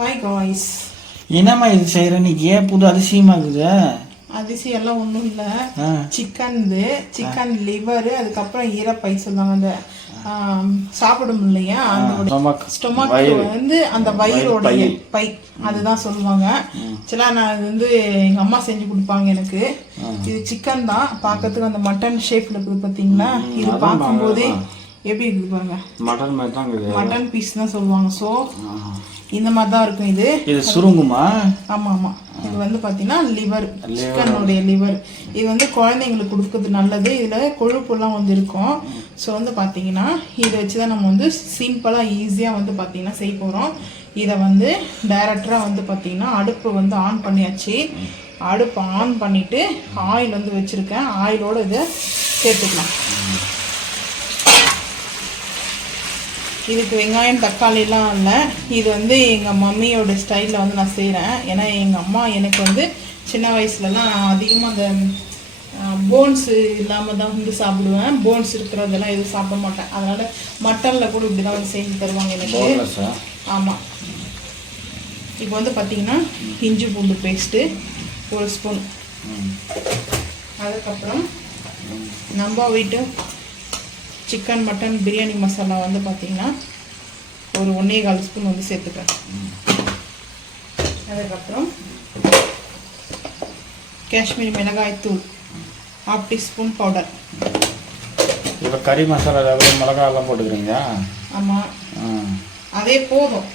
Hi guys. என்னம்மா இது செய்கிற நீ? ஏன் புது அதிசயமாகுது? அதிசயம் எல்லாம் ஒன்றும் இல்லை. சிக்கன் லிவர், அதுக்கப்புறம் ஈரப்பை சொல்லுவாங்க, அந்த சாப்பிடும் இல்லையா, அந்த ஸ்டொமக் வந்து அந்த வயிறோடைய பை, அதுதான் சொல்லுவாங்க. சில நான் இது வந்து எங்க அம்மா செஞ்சு கொடுப்பாங்க எனக்கு. இது சிக்கன் தான், பார்க்கறதுக்கு அந்த மட்டன் ஷேப்ல இருக்குது பார்த்தீங்களா? இது பார்க்கும்போதே எப்படி இருக்குது பாருங்க, மட்டன் மாதிரி தான் இருக்குது. மட்டன் பீஸ் தான் சொல்லுவாங்க. ஸோ இந்த மாதிரி தான் இருக்கும். இது சுருங்குமா? ஆமாம் ஆமாம். இது வந்து பார்த்தீங்கன்னா லிவர், சிக்கனுடைய லிவர். இது வந்து குழந்தைங்களுக்கு கொடுக்கறது நல்லது. இதில் கொழுப்புலாம் வந்து இருக்கும். ஸோ வந்து பார்த்தீங்கன்னா இதை வச்சு தான் நம்ம வந்து சிம்பிளாக ஈஸியாக வந்து பார்த்தீங்கன்னா செய்ய போகிறோம். இதை வந்து டைரக்டராக வந்து பார்த்தீங்கன்னா அடுப்பு வந்து ஆன் பண்ணியாச்சு. அடுப்பு ஆன் பண்ணிவிட்டு ஆயில் வந்து வச்சுருக்கேன். ஆயிலோடு இதை சேர்த்துக்கலாம். இதுக்கு வெங்காயம் தக்காளிலாம் இல்லை. இது வந்து எங்கள் மம்மியோட ஸ்டைலில் வந்து நான் செய்கிறேன். ஏன்னா எங்கள் அம்மா எனக்கு வந்து சின்ன வயசுலலாம் அதிகமாக அந்த போன்ஸு இல்லாமல் தான் வந்து சாப்பிடுவேன். போன்ஸ் இருக்கிறதெல்லாம் எதுவும் சாப்பிட மாட்டேன். அதனால் மட்டனில் கூட இப்படி தான் வந்து செஞ்சு தருவாங்க எனக்கு. ஆமாம். இப்போ வந்து பார்த்திங்கன்னா இஞ்சி பூண்டு பேஸ்ட்டு 1 ஸ்பூன். அதுக்கப்புறம் நம்ம வீட்டு சிக்கன் மட்டன் பிரியாணி மசாலா வந்து பார்த்திங்கன்னா ஒரு 1.25 ஸ்பூன் வந்து சேர்த்துக்கிறேன். அதுக்கப்புறம் காஷ்மீரி மிளகாய் தூள் 1/2 டீஸ்பூன் பவுடர். இப்போ கறி மசாலா மிளகாய் எல்லாம் போட்டுக்கிறீங்க? ஆமாம், அதே போதும்.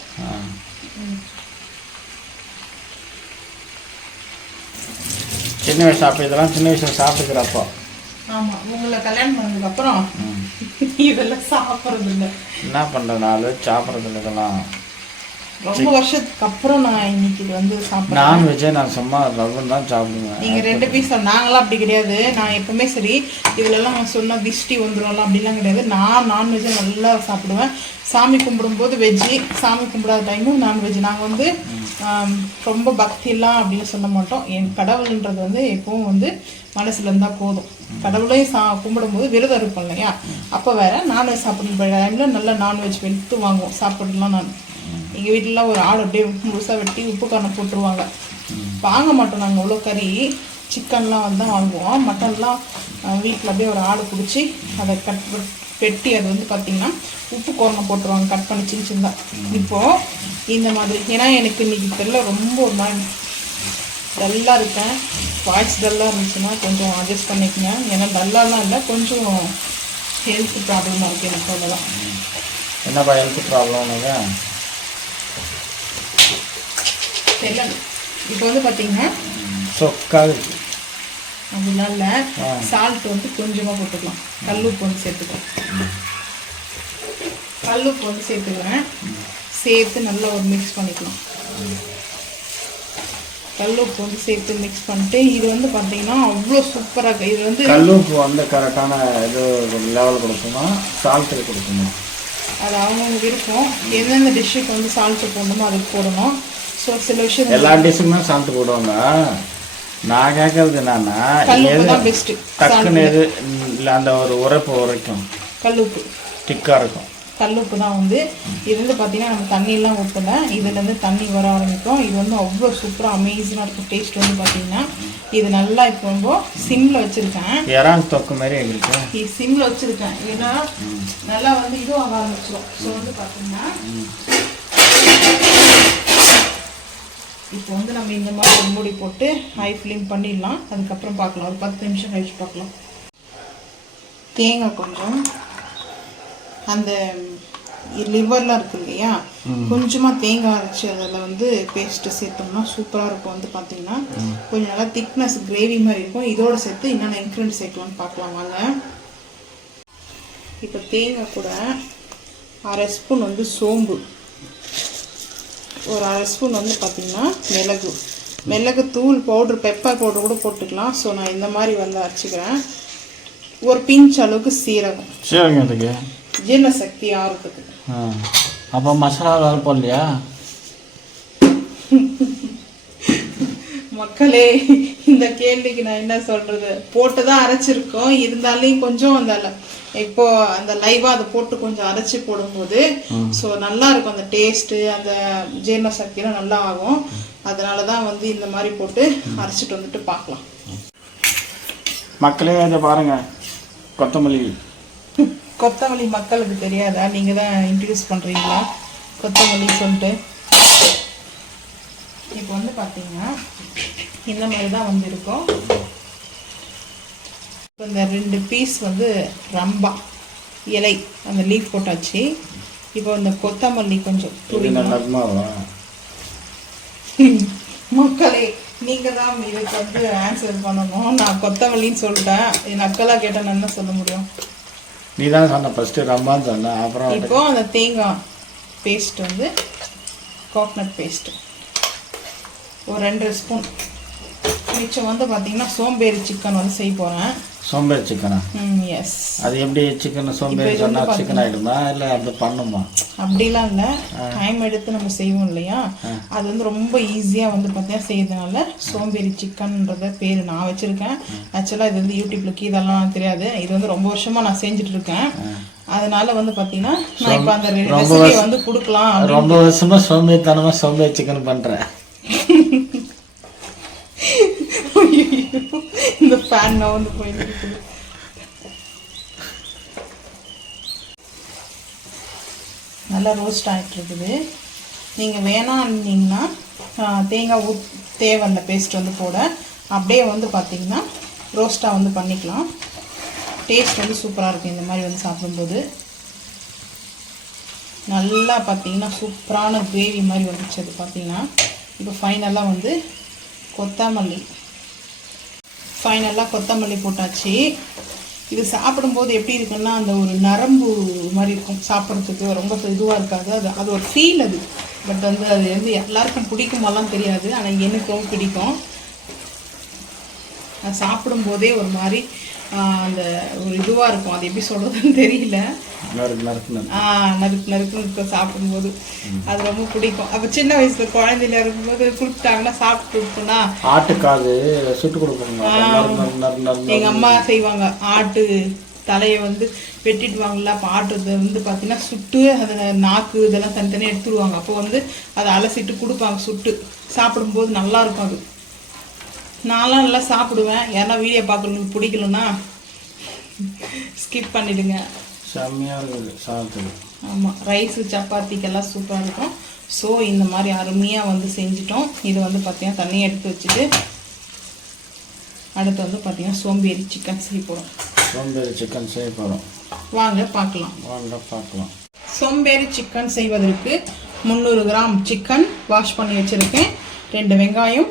சின்ன வயசு அப்போ இதெல்லாம் சின்ன வயசில் சாப்பிட்டுக்கிறப்போ. ஆமாம், உங்களை கல்யாணம் பண்ணதுக்கப்புறம் இதெல்லாம் சாப்பிட்றது இல்லை. என்ன பண்ணுறது, நாலு சாப்பிட்றது இல்லை. இதெல்லாம் ரொம்ப வருஷத்துக்கு அப்புறம் நான் இன்னைக்கு இது வந்து சாப்பிட்றேன். நான்வெஜ்ஜே நான் சும்மா ரவன் தான் சாப்பிடுவேன். நீங்கள் 2 பீஸ், நாங்களாம் அப்படி கிடையாது. நான் எப்பவுமே சரி, இதுலலாம் சொன்னால் திஷ்டி வந்துடும்லாம் அப்படிலாம் கிடையாது. நான் நான்வெஜ்ஜை நல்லா சாப்பிடுவேன். சாமி கும்பிடும்போது வெஜ்ஜு, சாமி கும்பிடாத டைமும் நான்வெஜ். நாங்கள் வந்து ரொம்ப பக்தியெல்லாம் அப்படின்னு சொல்ல மாட்டோம். என் கடவுள்ன்றது வந்து எப்பவும் வந்து மனசில் இருந்தால் போதும். கடவுளையும் கும்பிடும்போது விரதம் இருப்போம் இல்லையா, அப்போ வேறு நான்வெஜ் சாப்பிடுற டைமில் நல்லா நான்வெஜ் வெளுத்து வாங்குவோம் சாப்பிடலாம். நான் எங்கள் வீட்டிலலாம் ஒரு ஆடு அப்படியே முழுசாக வெட்டி உப்பு காரம் போட்டுருவாங்க. வாங்க மாட்டோம் நாங்கள் அவ்வளோ கறி. சிக்கன்லாம் வந்து தான் வாங்குவோம். மட்டன்லாம் வீட்டில் அப்படியே ஒரு ஆடு பிடிச்சி அதை வெட்டி அது வந்து பார்த்திங்கன்னா உப்பு காரம் போட்டுருவாங்க, கட் பண்ணி சின்ன சின்னதாக. இப்போது இந்த மாதிரி, ஏன்னா எனக்கு இன்றைக்கி தெரியல ரொம்ப ஒரு மாதிரி டல்லாக இருக்கேன். வாய்ஸ் டல்லாக இருந்துச்சுன்னா கொஞ்சம் அட்ஜஸ்ட் பண்ணிக்கங்க. ஏன்னா டல்லாலாம் இல்லை, கொஞ்சம் ஹெல்த் ப்ராப்ளமாக இருக்குது எனக்கு. அவ்வளோதான். என்னப்பா ஹெல்த் ப்ராப்ளம்? தெரியல. இப்போ வந்து பார்த்தீங்கன்னா சொக்காது அதனால சால்ட் வந்து கொஞ்சமாக போட்டுக்கலாம். கல்லுப்பு வந்து சேர்த்துக்கலாம். கல்லுப்பு வந்து சேர்த்துக்கிறேன். சேர்த்து நல்லா ஒரு மிக்ஸ் பண்ணிக்கலாம். கல்லுப்பு வந்து சேர்த்து மிக்ஸ் பண்ணிட்டு இது வந்து பார்த்தீங்கன்னா அவ்வளோ சூப்பராக. இது வந்து கல்லுப்பு வந்து கரெக்டான இது லெவல் கொடுக்குமா, சால்ட்டு கொடுக்குமா? அது அவங்கவுங்க விருப்பம். எந்தெந்த டிஷ்ஷுக்கு வந்து சால்ட்டு போடணுமோ அதுக்கு போடணும். ஸோ சில விஷயம் எல்லா டிஷ்ஷுக்குமே சால்ட்டு போடுவாங்க. நான் கேட்கறது என்னன்னா, டக்குன்னு எது இல்லை அந்த ஒரு உரைப்பு உரைக்கும். கல்லுப்பு திக்காக இருக்கும். கல்லுப்பு தான் வந்து இது வந்து பார்த்தீங்கன்னா நம்ம தண்ணியெல்லாம் ஊற்றலை. இதுலேருந்து தண்ணி வர ஆரம்பிக்கும். இது வந்து அவ்வளோ சூப்பராக அமேசிங்காக இருக்கும். டேஸ்ட் வந்து பார்த்தீங்கன்னா இது நல்லா இப்போ ரொம்ப சிம்மில் வச்சுருக்கேன். இறால் தொக்கு மாதிரி எங்களுக்கு இது சிம்மில் வச்சுருக்கேன். ஏன்னா நல்லா வந்து இதுவும் ஆக ஆரம்பிச்சிடும். ஸோ வந்து பார்த்தீங்கன்னா இப்போ வந்து நம்ம இந்த மாதிரி ஒரு மூடி போட்டு ஹை ஃப்ளேம் பண்ணிடலாம். அதுக்கப்புறம் பார்க்கலாம், ஒரு 10 நிமிஷம் கழிச்சு பார்க்கலாம். தேங்காய் கொஞ்சம், அந்த லிவர்லாம் இருக்குது இல்லையா, கொஞ்சமாக தேங்காய் அரைச்சி அதில் வந்து பேஸ்ட்டு சேர்த்தோம்னா சூப்பராக இருக்கும். வந்து பார்த்தீங்கன்னா கொஞ்சம் நல்லா திக்னஸ் கிரேவி மாதிரி இருக்கும். இதோடு சேர்த்து என்னென்ன இன்க்ரீடியன்ட் சேர்க்கலாம்னு பார்க்கலாம் வாங்க. இப்போ தேங்காய் கூட 1/2 ஸ்பூன் வந்து சோம்பு, ஒரு 1/2 ஸ்பூன் வந்து பார்த்திங்கன்னா மிளகு தூள் பவுட்ரு, பெப்பர் பவுட்ரு கூட போட்டுக்கலாம். ஸோ நான் இந்த மாதிரி வந்து அரைச்சிக்கிறேன். ஒரு பிஞ்ச் அளவுக்கு சீரகம் அதுக்கு ஜீரண சக்தி ஆகிறதுக்கு. அப்போ மசாலா போடலையா? மக்களே, இந்த கேள்விக்கு நான் என்ன சொல்றது, போட்டு தான் அரைச்சிருக்கோம். இருந்தாலும் கொஞ்சம் இப்போ அந்த லைவா அதை போட்டு கொஞ்சம் அரைச்சி போடும்போது ஸோ நல்லா இருக்கும். அந்த டேஸ்ட்டு, அந்த ஜீரண சக்தியெல்லாம் நல்லா ஆகும். அதனால தான் வந்து இந்த மாதிரி போட்டு அரைச்சிட்டு வந்துட்டு பார்க்கலாம். மக்களே இதை பாருங்க, கொத்தமல்லி. கொத்தமல்லி மக்களுக்கு தெரியாதா? நீங்கள் தான் இன்ட்ரடியூஸ் பண்ணுறீங்களா கொத்தமல்லி சொல்லிட்டு? இப்போ வந்து பார்த்தீங்கன்னா இந்த மாதிரி தான் வந்து இருக்கும். இந்த 2 பீஸ் வந்து ரம்பா இலை அந்த லீஃப் போட்டாச்சு. இப்போ இந்த கொத்தமல்லி கொஞ்சம் மக்களே, நீங்கள் தான் இதுக்கு வந்து ஆன்சர் பண்ணணும். நான் கொத்தமல்லின்னு சொல்லிட்டேன். என் அக்கெல்லாம் கேட்டால் நான் என்ன சொல்ல முடியும்? நீ தான் சொன்ன ஃபஸ்ட்டு ரம்பான்னு சொன்ன. அப்புறம் இப்போ அந்த தேங்காய் பேஸ்ட் வந்து கோகனட் பேஸ்ட் ஒரு 2 ஸ்பூன். மிச்சம் வந்து பார்த்தீங்கன்னா சோம்பேறி சிக்கன் வந்து செய்ய போகிறேன். சோம்பேறி சிக்கனா? எஸ். அது எப்படி சிக்கன் சோம்பேறி சொன்னால் சிக்கன் ஆகிடுமா இல்லை அப்படி பண்ணுமா? அப்படிலாம் இல்லை, டைம் எடுத்து நம்ம செய்வோம் இல்லையா, அது வந்து ரொம்ப ஈஸியாக வந்து பார்த்தீங்கன்னா செய்யறதுனால சோம்பேறி சிக்கன்ன்றத பேர் நான் வச்சுருக்கேன். ஆக்சுவலாக இது வந்து யூடியூப்ல இதெல்லாம் தெரியாது. இது வந்து ரொம்ப வருஷமாக நான் செஞ்சுட்டு இருக்கேன். அதனால வந்து பார்த்தீங்கன்னா நான் இப்போ அந்த ரெசிபி வந்து கொடுக்கலாம். ரொம்ப வருஷமா சோம்பேறித்தனமாக சோம்பேறி சிக்கன் பண்ணுறேன். இந்த ஃபேன் வந்து போயிட்டு நல்லா ரோஸ்ட் ஆகிட்டு இருக்குது. நீங்கள் வேணான்னீங்கன்னா தேங்காய் தேவையில்ல பேஸ்ட் வந்து போட, அப்படியே வந்து பார்த்தீங்கன்னா ரோஸ்ட்டாக வந்து பண்ணிக்கலாம். டேஸ்ட் வந்து சூப்பராக இருக்கும் இந்த மாதிரி வந்து சாப்பிடும்போது. நல்லா பார்த்தீங்கன்னா சூப்பரான கிரேவி மாதிரி வந்துச்சு. அது பார்த்தீங்கன்னா இப்போ ஃபைனலாக வந்து கொத்தமல்லி போட்டாச்சு. இது சாப்பிடும்போது எப்படி இருக்குன்னா அந்த ஒரு நரம்பு மாதிரி இருக்கும். சாப்பிட்றதுக்கு ரொம்ப இதுவாக இருக்காது. அது ஒரு ஃபீல் அது. பட் வந்து அது வந்து எல்லாருக்கும் பிடிக்குமாலாம் தெரியாது. ஆனால் எனக்கு ரொம்ப பிடிக்கும். அது சாப்பிடும்போதே ஒரு மாதிரி அந்த ஒரு இதுவாக இருக்கும். அது எப்படி சொல்கிறதுன்னு தெரியல. நறுக்கு நறுக்குன்னு சாப்பிடும்போது அது ரொம்ப பிடிக்கும். அப்போ சின்ன வயசுல குழந்தையில இருக்கும்போது கொடுத்தாங்கன்னா சாப்பிட்டு கொடுத்தோன்னா ஆட்டுக்காது சுட்டு கொடுப்பாங்க. எங்கள் அம்மா செய்வாங்க. ஆட்டு தலையை வந்து வெட்டிடுவாங்கல்ல. அப்போ ஆட்டுறது வந்து பார்த்தீங்கன்னா சுட்டு அதில் நாக்கு இதெல்லாம் தனித்தனியாக எடுத்துடுவாங்க. அப்போ வந்து அதை அலசிட்டு கொடுப்பாங்க சுட்டு. சாப்பிடும்போது நல்லாயிருக்கும். அது நான்லாம் நல்லா சாப்பிடுவேன். யாரா வீடியோ பார்க்கறதுக்கு பிடிக்கலன்னா ஸ்கிப் பண்ணிடுங்க. செம்மையாக இருக்குது சாதத்துக்கு. ஆமாம், ரைஸு சப்பாத்திக்கெல்லாம் சூப்பராக இருக்கும். ஸோ இந்த மாதிரி அருமையாக வந்து செஞ்சிட்டோம். இது வந்து பார்த்தீங்கன்னா தண்ணியை எடுத்து வச்சுட்டு அடுத்து வந்து பார்த்தீங்கன்னா சோம்பேறி சிக்கன் செய்ய போகிறோம். வாங்க பார்க்கலாம். சோம்பேறி சிக்கன் செய்வதற்கு 300 கிராம் சிக்கன் வாஷ் பண்ணி வச்சுருக்கேன். 2 வெங்காயம்,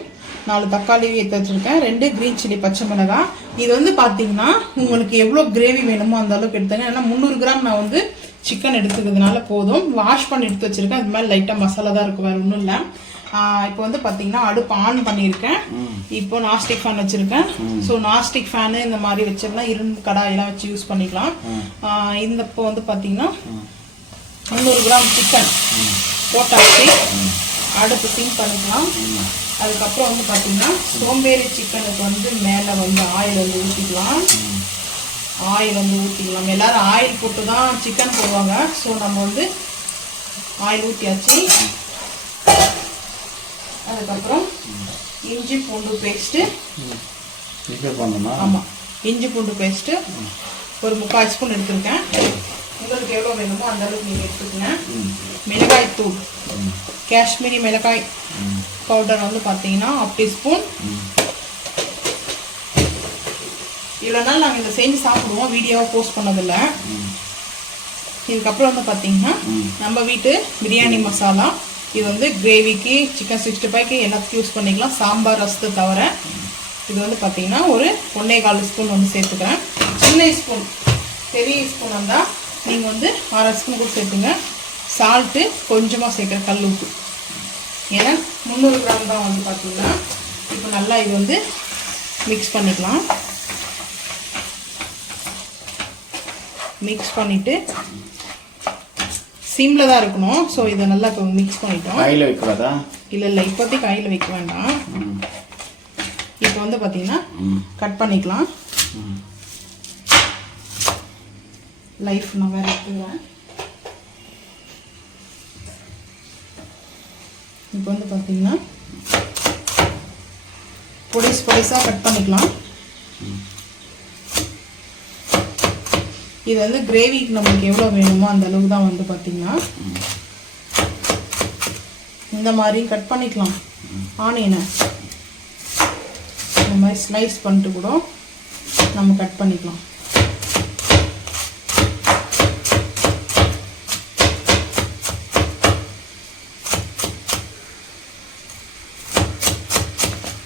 4 தக்காளி எடுத்து வச்சுருக்கேன், 2 க்ரீன் சில்லி பச்சை மிளகாய். இது வந்து பார்த்தீங்கன்னா உங்களுக்கு எவ்வளோ கிரேவி வேணுமோ அந்த அளவுக்கு எடுத்துங்க. ஏன்னா 300 கிராம் நான் வந்து சிக்கன் எடுத்துக்கிறதுனால போதும். வாஷ் பண்ணி எடுத்து வச்சுருக்கேன். அது மாதிரி லைட்டாக மசாலா தான் இருக்கும், வேறு ஒன்றும் இல்லை. இப்போ வந்து பார்த்தீங்கன்னா அடுப்பு ஆன் பண்ணியிருக்கேன். இப்போ நான்ஸ்டிக் ஃபேன் வச்சுருக்கேன். ஸோ நான்ஸ்டிக் ஃபேனு இந்த மாதிரி வச்சிடலாம். இரும்பு கடாயெல்லாம் வச்சு யூஸ் பண்ணிக்கலாம். இந்த இப்போ வந்து பார்த்தீங்கன்னா 300 கிராம் சிக்கன் போட்டாச்சு. அடுப்பு சிம் பண்ணிக்கலாம். அதுக்கப்புறம் வந்து பார்த்தீங்கன்னா சோம்பேறி சிக்கனுக்கு வந்து மேலே வந்து ஆயில் வந்து ஊற்றிக்கலாம். எல்லாரும் ஆயில் போட்டு தான் சிக்கன் போடுவாங்க. ஸோ நம்ம வந்து ஆயில் ஊற்றியாச்சு. அதுக்கப்புறம் இஞ்சி பூண்டு பேஸ்ட்டு. ஆமாம், இஞ்சி பூண்டு பேஸ்ட்டு ஒரு 3/4 ஸ்பூன் எடுத்துருக்கேன். உங்களுக்கு எவ்வளோ வேணுமோ அந்த அளவுக்கு நீங்கள் எடுத்துக்கங்க. மிளகாய் தூள், காஷ்மீரி மிளகாய் பவுடர் வந்து பார்த்தீங்கன்னா 1 டீஸ்பூன். இல்லைனா நாங்கள் இதை செஞ்சு சாப்பிடுவோம், வீடியோவாக போஸ்ட் பண்ணதில்லை. இதுக்கப்புறம் வந்து பார்த்தீங்கன்னா நம்ம வீட்டு பிரியாணி மசாலா. இது வந்து கிரேவிக்கு, சிக்கன் 65க்கு எல்லாத்துக்கும் யூஸ் பண்ணிக்கலாம், சாம்பார் ரசத்தை தவிர. இது வந்து பார்த்தீங்கன்னா ஒரு 1.25 ஸ்பூன் வந்து சேர்த்துக்கிறேன். சின்ன ஸ்பூன், பெரிய ஸ்பூன் வந்தால் நீங்கள் வந்து 6 ஸ்பூன் கூட சேர்த்துங்க. சால்ட்டு கொஞ்சமாக சேர்க்குறேன், கல் உப்பு. ஏன்னா 300 கிராம் தான் வந்து பார்த்தீங்கன்னா. இப்போ நல்லா இது வந்து மிக்ஸ் பண்ணிக்கலாம். மிக்ஸ் பண்ணிவிட்டு சிம்மில் தான் இருக்கணும். ஸோ இதை நல்லா இப்போ மிக்ஸ் பண்ணிட்டோம். கையில் வைக்கிறதா? இல்லை, இப்போதைக்கு கையில் வைக்க வேண்டாம். இப்போ வந்து பார்த்தீங்கன்னா கட் பண்ணிக்கலாம். லைஃப் நான் வேறு எடுத்துக்கிறேன். இப்போ வந்து பார்த்தீங்கன்னா பொடிசாக கட் பண்ணிக்கலாம். இது வந்து கிரேவிக்கு நம்மளுக்கு எவ்வளோ வேணுமோ அந்த அளவுக்கு தான் வந்து பார்த்தீங்கன்னா இந்த மாதிரி கட் பண்ணிக்கலாம். ஆனியனை இந்த மாதிரி ஸ்லைஸ் பண்ணிட்டு கூட நம்ம கட் பண்ணிக்கலாம்.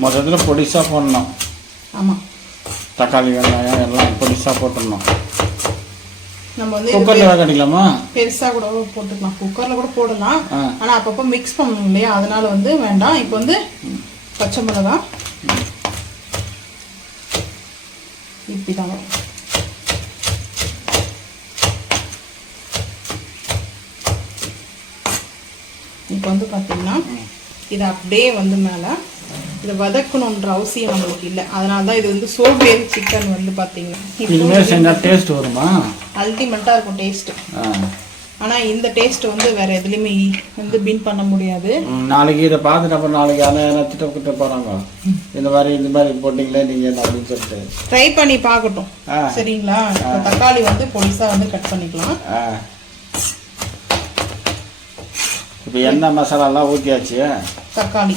மொத்தத்தில் பொடிசாக போடணும். ஆமாம், தக்காளி வெங்காயம் எல்லாம் பொடிசாக போட்டுடணும். நம்ம வந்து குக்கரில் வேக அடிக்கலாமா? பெருசாக கூட போட்டுக்கலாம், குக்கரில் கூட போடலாம். ஆனால் அப்பப்போ மிக்ஸ் பண்ணணும் இல்லையா, அதனால வந்து வேண்டாம். இப்போ வந்து பச்சை மிளகாய் இப்படி தான் வரும். இப்போ வந்து பார்த்தீங்கன்னா இது அப்படியே வந்து மேலே இதை வதக்கணுன்ற அவசியம் நம்மளுக்கு இல்லை. அதனால தான் இது வந்து சோம்பேறி சிக்கன் வந்து பார்த்தீங்கன்னா இதுமாதிரி செஞ்சால் டேஸ்ட் வருமா? அல்டிமேட்டாக இருக்கும் டேஸ்ட்டு. ஆனால் இந்த டேஸ்ட் வந்து வேறு எதுலேயுமே வந்து பின் பண்ண முடியாது. நாளைக்கு இதை பார்த்துட்டு அப்புறம் நாளைக்கு ஆனால் திட்ட போகிறாங்க, இந்த மாதிரி போட்டிங்களே நீங்கள் அப்படின்னு சொல்லிட்டு ட்ரை பண்ணி பார்க்கட்டும். சரிங்களா? இப்போ தக்காளி வந்து பொடிசாக வந்து கட் பண்ணிக்கலாம். இப்போ என்ன மசாலாலாம் ஊற்றியாச்சு. தக்காளி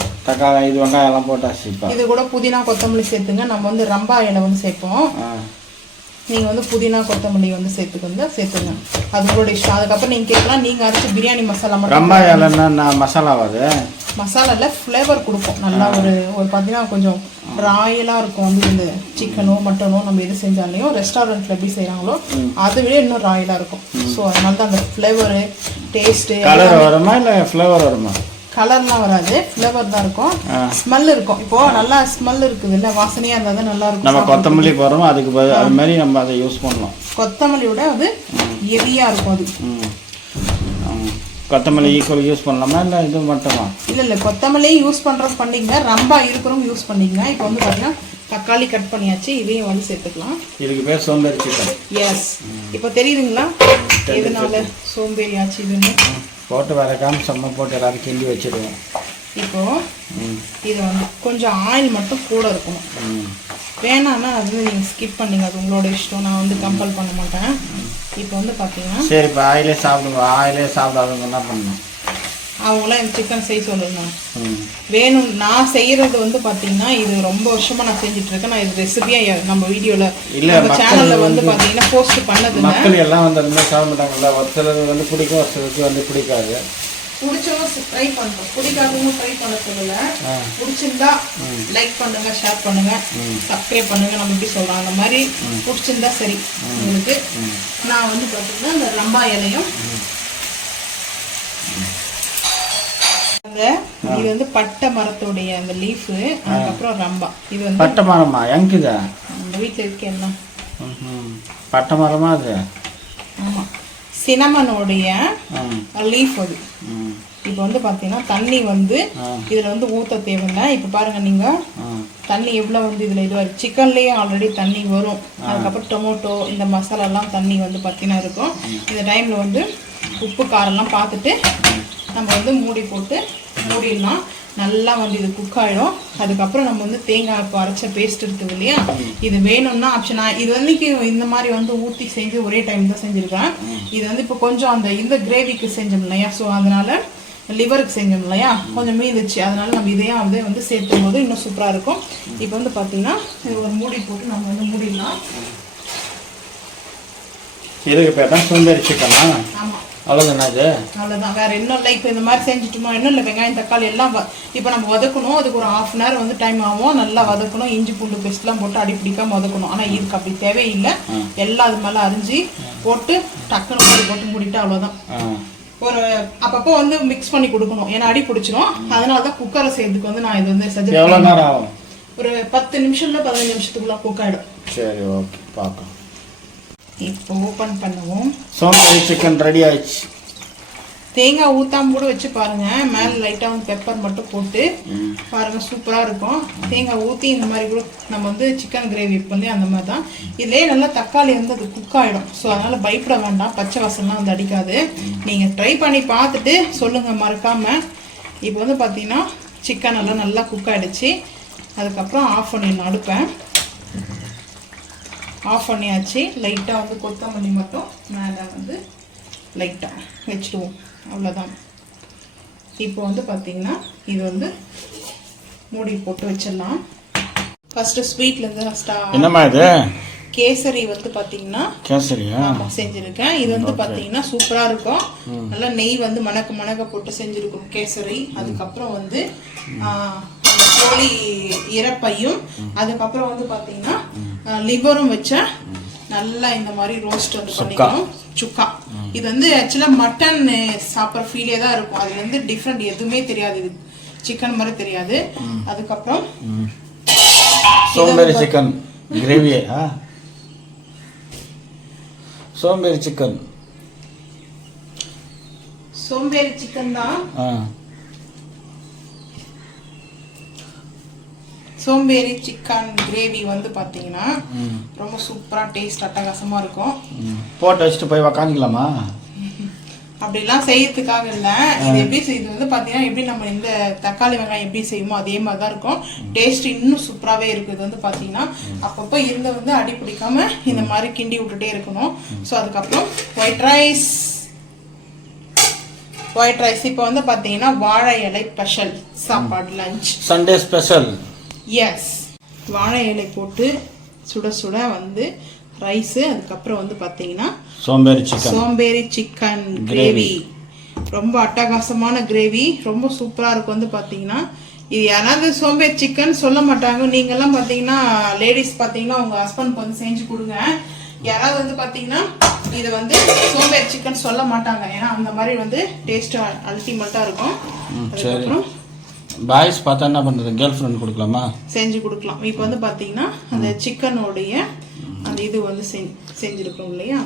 இது வெங்காயம் எல்லாம் போட்டாச்சு. இப்போ இது கூட புதினா கொத்தமல்லி சேர்த்துங்க. நம்ம வந்து ரம்பா இலை வந்து சேர்ப்போம். நீங்கள் வந்து புதினா கொத்தமல்லி வந்து சேர்த்துங்க, அது உங்களோட இஷ்டம். அதுக்கப்புறம் நீங்கள் கேட்கலாம், நீங்கள் அரைச்சி பிரியாணி மசாலா மட்டும். ரம்பா இலைன்னா மசாலாவாது மசாலாவில் ஃப்ளேவர் கொடுக்கும் நல்லா. ஒரு பார்த்தீங்கன்னா கொஞ்சம் ராயலாக இருக்கும். வந்து இந்த சிக்கனோ மட்டனோ நம்ம எது செஞ்சாலையும் ரெஸ்டாரண்ட்டில் எப்படி செய்கிறாங்களோ அதை விட இன்னும் ராயலாக இருக்கும். ஸோ அதனால தான் அந்த ஃப்ளேவரு டேஸ்ட்டு. கலர் வருமா இல்லை ஃப்ளேவர் வருமா? கலர்லாம் வராது, ஃப்ளேவர் தான் இருக்கும், ஸ்மெல் இருக்கும். இப்போ நல்லா ஸ்மெல் இருக்குது இல்லை, வாசனையாக இருந்தால் தான் நல்லா இருக்கும். நம்ம கொத்தமல்லி போடுறோம், அதுக்கு அது மாதிரி நம்ம அதை யூஸ் பண்ணலாம். கொத்தமல்லியோட அது ஹெவியாக இருக்கும். அது கொத்தமல்லி ஈக்குவல் யூஸ் பண்ணலாமா இல்லை இது மட்டுமா? இல்லை கொத்தமல்லியும் யூஸ் பண்ணுறோம் பண்ணிங்க, ரம்பா இருக்கிறோம் யூஸ் பண்ணிங்க. இப்போ வந்து பார்த்தீங்கன்னா தக்காளி கட் பண்ணியாச்சு, இதையும் வந்து சேர்த்துக்கலாம். இதுக்கு பேர் சோம்பேறி சிக்கன். எஸ், இப்போ தெரியுதுங்களா எதனால சோம்பேறி ஆச்சு இதுன்னு? போட்டு வதக்காம செம்ம போட்டு எல்லாரும் கிண்டி வச்சிடுவோம். இப்போ இது வந்து கொஞ்சம் ஆயில் மட்டும் கூட இருக்கணும். வேணான்னா அது வந்து நீங்கள் ஸ்கிப் பண்ணிங்க, அது உங்களோட இஷ்டம். நான் வந்து கம்பல் பண்ண மாட்டேன். இப்போ வந்து பார்த்தீங்கன்னா சரி, இப்போ ஆயிலே சாப்பிடுங்க. ஆயிலே சாப்பிடாதவங்க என்ன பண்ணணும்? அவங்களாம் இந்த சிக்கன் செய்ய சொல்லணும். வேணும், நான் செய்யறது வந்து பார்த்தீங்கன்னா இது ரொம்ப வருஷமா நான் செஞ்சுட்டு இருக்கேன். நான் இது ரெசிபியா நம்ம வீடியோல நம்ம சேனல்ல வந்து பார்த்தீங்கன்னா போஸ்ட் பண்ணது. மக்கள் எல்லாம் வந்து அந்த மாதிரி சாப்பிட மாட்டாங்கல்ல. ஒருத்தருக்கு வந்து பிடிக்கும், ஒருத்தருக்கு வந்து பிடிக்காது. பிடிச்சவங்க ட்ரை பண்ணுறோம், பிடிக்காதவங்க ட்ரை பண்ண சொல்லல. பிடிச்சிருந்தா லைக் பண்ணுங்க, ஷேர் பண்ணுங்க, சப்ஸ்கிரைப் பண்ணுங்க. நம்ம எப்படி சொல்றோம் அந்த மாதிரி பிடிச்சிருந்தா சரி. உங்களுக்கு நான் வந்து பார்த்தீங்கன்னா இந்த ரம்பா இலையும் இது வந்து பட்டை மரத்துடைய அந்த லீஃபு, அதுக்கப்புறம் ரம்பா. இது வந்து பட்டை மரமா? எங்குதா? அந்த வீட்டில் இருக்கு எல்லாம் பட்டை மரமா அது? ஆமாம், சினமனுடைய லீஃப் அது. இப்போ வந்து பார்த்தீங்கன்னா தண்ணி வந்து இதில் வந்து ஊற்ற தேவையில்லை. இப்போ பாருங்கள் நீங்கள் தண்ணி எவ்வளோ வந்து இதில் இதுவாக சிக்கன்லேயே ஆல்ரெடி தண்ணி வரும். அதுக்கப்புறம் டொமேட்டோ இந்த மசாலாலாம் தண்ணி வந்து பார்த்தீங்கன்னா இருக்கும். இந்த டைமில் வந்து உப்பு காரெல்லாம் பார்த்துட்டு நம்ம வந்து மூடி போட்டு மூடிடலாம். நல்லா வந்து இது குக் ஆகிடும். அதுக்கப்புறம் நம்ம வந்து தேங்காய் இப்போ அரைச்ச பேஸ்ட் இருக்குது இல்லையா, இது வேணும்னா ஆப்ஷனா. இது வந்து இந்த மாதிரி வந்து ஊற்றி செஞ்சு ஒரே டைம் தான் செஞ்சுருக்கேன். இது வந்து இப்போ கொஞ்சம் அந்த இந்த கிரேவிக்கு செஞ்சோம் இல்லையா, ஸோ அதனால லிவருக்கு செஞ்சோம் இல்லையா, கொஞ்சம் மீந்துச்சு. அதனால நம்ம இதையும் வந்து சேர்த்தும் போது இன்னும் சூப்பராக இருக்கும். இப்போ வந்து பார்த்தீங்கன்னா ஒரு மூடி போட்டு நம்ம வந்து மூடிடலாம். இதுக்கு பேர் தான் சோம்பேறி சிக்கனா? ஆமாம், அவ்வளோதானே அது? அவ்வளோதான், வேறு இன்னும் இல்லை. இப்போ இந்த மாதிரி செஞ்சுட்டோமா, இன்னும் இல்லை. வெங்காயம் தக்காளி எல்லாம் இப்போ நம்ம வதக்கணும். அதுக்கு ஒரு 1/2 hour வந்து டைம் ஆகும். நல்லா வதக்கணும், இஞ்சி பூண்டு பேஸ்ட்லாம் போட்டு அடி பிடிக்காம வதக்கணும். ஆனால் இதுக்கு அப்படி தேவையில்லை. எல்லாம் அது மேலே அரிஞ்சு போட்டு டக்குனு மாதிரி போட்டு மூடிட்டு அவ்வளோதான். ஒரு அப்பப்போ வந்து மிக்ஸ் பண்ணி கொடுக்கணும், ஏன்னா அடி பிடிச்சிரும். அதனால தான் குக்கரை செய்யறதுக்கு வந்து நான் இது வந்து சஜஸ்ட். எவ்வளோ நேரம் ஆகும்? ஒரு 10 நிமிஷம்ல 15 நிமிஷத்துக்குள்ள குக் ஆகிடும். சரி, ஓகே, பார்க்கலாம். இப்போ ஓப்பன் பண்ணுவோம். சோம்பேறி சிக்கன் ரெடி ஆயிடுச்சு. தேங்காய் ஊத்தாம கூட வச்சு பாருங்க. மேலே லைட்டாக வந்து பெப்பர் மட்டும் போட்டு பாருங்க, சூப்பராக இருக்கும். தேங்காய் ஊற்றி இந்த மாதிரி கூட நம்ம வந்து சிக்கன் கிரேவி வைப்போம் அந்த மாதிரி தான். இதுலேயே நல்லா தக்காளி வந்து அது குக் ஆகிடும். ஸோ அதனால் பயப்பட வேண்டாம், பச்சை வாசம்லாம் வந்து அடிக்காது. நீங்கள் ட்ரை பண்ணி பார்த்துட்டு சொல்லுங்கள் மறக்காமல். இப்போ வந்து பார்த்தீங்கன்னா சிக்கன் எல்லாம் நல்லா குக் ஆகிடுச்சு. அதுக்கப்புறம் ஆஃப் பண்ணிடணும் அடுப்பை. ஆஃப் பண்ணியாச்சு. லைட்டாக வந்து கொத்தமல்லி மட்டும் மேலே வந்து லைட்டாக வச்சுடுவோம், அவ்வளோதான். இப்போ வந்து பார்த்தீங்கன்னா இது வந்து மூடி போட்டு வச்சிடலாம். ஃபஸ்ட்டு ஸ்வீட்லேருந்து என்னம்மா இது கேசரி வந்து பார்த்தீங்கன்னா கேசரியா செஞ்சுருக்கேன். இது வந்து பார்த்தீங்கன்னா சூப்பராக இருக்கும். நல்லா நெய் வந்து மணக்க போட்டு செஞ்சுருக்கோம் கேசரி. அதுக்கப்புறம் வந்து கோழி இறப்பையும், அதுக்கப்புறம் வந்து பார்த்தீங்கன்னா லிவரும் வச்ச நல்லா இந்த மாதிரி ரோஸ்ட் வந்து பண்ணிக்கணும். சுக்கா இது வந்து ஆக்சுவலாக மட்டன் சாப்பிட்ற ஃபீலே தான் இருக்கும். அது வந்து டிஃப்ரெண்ட் எதுவுமே தெரியாது, இது சிக்கன் மாதிரி தெரியாது. அதுக்கப்புறம் சோம்பேறி சிக்கன் கிரேவி, சோம்பேறி சிக்கன் தான். சோம்பேறி சிக்கன் கிரேவி வந்து பார்த்தீங்கன்னா ரொம்ப சூப்பராக டேஸ்ட் அட்டகாசமாக இருக்கும். போட்டு வச்சுட்டு போய் உக்காந்துக்கலாமா? அப்படிலாம் செய்யறதுக்காக இல்லை. இது எப்படி இது வந்து பார்த்தீங்கன்னா எப்படி நம்ம இந்த தக்காளி வெங்காயம் எப்படி செய்வோமோ அதே மாதிரி தான் இருக்கும். டேஸ்ட் இன்னும் சூப்பராகவே இருக்குது. இது வந்து பார்த்தீங்கன்னா அப்பப்போ இருந்த வந்து அடி பிடிக்காம இந்த மாதிரி கிண்டி விட்டுட்டே இருக்கணும். ஸோ அதுக்கப்புறம் ஒயிட் ரைஸ். இப்போ வந்து பார்த்தீங்கன்னா வாழை இலை ஸ்பெஷல் சாப்பாடு லஞ்ச், சண்டே ஸ்பெஷல். எஸ், வாழை இலை போட்டு சுட சுட வந்து ரைஸு. அதுக்கப்புறம் வந்து பார்த்தீங்கன்னா சோம்பேறி சிக்கன் கிரேவி. ரொம்ப அட்டகாசமான கிரேவி, ரொம்ப சூப்பராக இருக்கும். வந்து பார்த்தீங்கன்னா இது யாராவது சோம்பேறி சிக்கன் சொல்ல மாட்டாங்க. நீங்கள்லாம் பார்த்தீங்கன்னா லேடிஸ் பார்த்தீங்கன்னா உங்கள் ஹஸ்பண்ட்க்கு வந்து செஞ்சு கொடுங்க. யாராவது வந்து பார்த்தீங்கன்னா இது வந்து சோம்பேறி சிக்கன் சொல்ல மாட்டாங்க. ஏன்னா அந்த மாதிரி வந்து டேஸ்ட் அல்டிமேட்டாக இருக்கும். அதுக்கப்புறம் பாய்ஸ் பார்த்தா என்ன பண்ணுறது, கேர்ள் ஃப்ரெண்ட் கொடுக்கலாமா? செஞ்சு கொடுக்கலாம். இப்போ வந்து பார்த்தீங்கன்னா அந்த சிக்கனோடைய அந்த இது வந்து செஞ்சுருக்கோம் இல்லையா,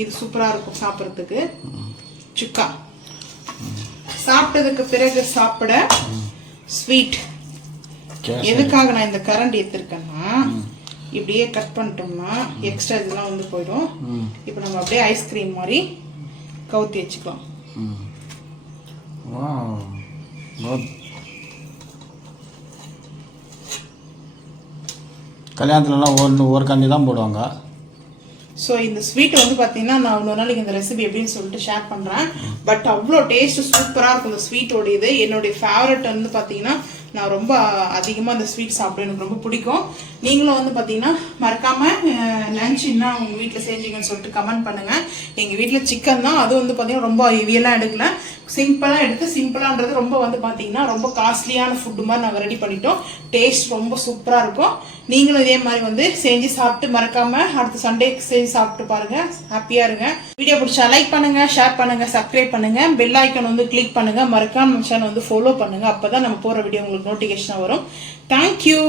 இது சூப்பராக இருக்கும் சாப்பிட்றதுக்கு. சுக்கா சாப்பிட்டதுக்கு பிறகு சாப்பிட ஸ்வீட். எதுக்காக நான் இந்த கரண்ட் எடுத்திருக்கேன்னா இப்படியே கட் பண்ணிட்டோம்னா எக்ஸ்ட்ரா இதெல்லாம் வந்து போயிடும். இப்போ நம்ம அப்படியே ஐஸ்கிரீம் மாதிரி கவுத்தி வச்சுக்கலாம். கல்யாணத்துலலாம் ஒரு கண்டி தான் போடுவாங்க. ஸோ இந்த ஸ்வீட் வந்து பார்த்தீங்கன்னா நான் இன்னொரு நாளைக்கு இந்த ரெசிபி எப்படின்னு சொல்லிட்டு ஷேர் பண்ணுறேன். பட் அவ்வளோ டேஸ்ட் சூப்பராக இருக்கும் இந்த ஸ்வீட்டோட. இது என்னுடைய ஃபேவரட் வந்து பார்த்தீங்கன்னா நான் ரொம்ப அதிகமாக இந்த ஸ்வீட் சாப்பிடுவேன், எனக்கு ரொம்ப பிடிக்கும். நீங்களும் வந்து பார்த்தீங்கன்னா மறக்காமல் லஞ்ச் என்ன உங்கள் வீட்டில் செஞ்சீங்கன்னு சொல்லிட்டு கமெண்ட் பண்ணுங்கள். எங்கள் வீட்டில் சிக்கன் தான், அதுவும் வந்து பார்த்தீங்கன்னா ரொம்ப ஹெவியெல்லாம் எடுக்கல, சிம்பிளாக எடுத்து. சிம்பிளான்றது ரொம்ப வந்து பார்த்தீங்கன்னா ரொம்ப காஸ்ட்லியான ஃபுட்டு மாதிரி நாங்கள் ரெடி பண்ணிட்டோம். டேஸ்ட் ரொம்ப சூப்பராக இருக்கும். நீங்களும் இதே மாதிரி வந்து செஞ்சு சாப்பிட்டு மறக்காமல் அடுத்த சண்டேக்கு செஞ்சு சாப்பிட்டு பாருங்கள். ஹாப்பியாக இருங்க. வீடியோ பிடிச்சா லைக் பண்ணுங்கள், ஷேர் பண்ணுங்கள், சப்ஸ்கிரைப் பண்ணுங்கள், பெல் ஐக்கான் வந்து கிளிக் பண்ணுங்கள், மறக்காம நம்ம சேனல் வந்து ஃபாலோ பண்ணுங்கள். அப்போ தான் நம்ம போகிற வீடியோ உங்களுக்கு நோட்டிஃபிகேஷனாக வரும். தேங்க்யூ.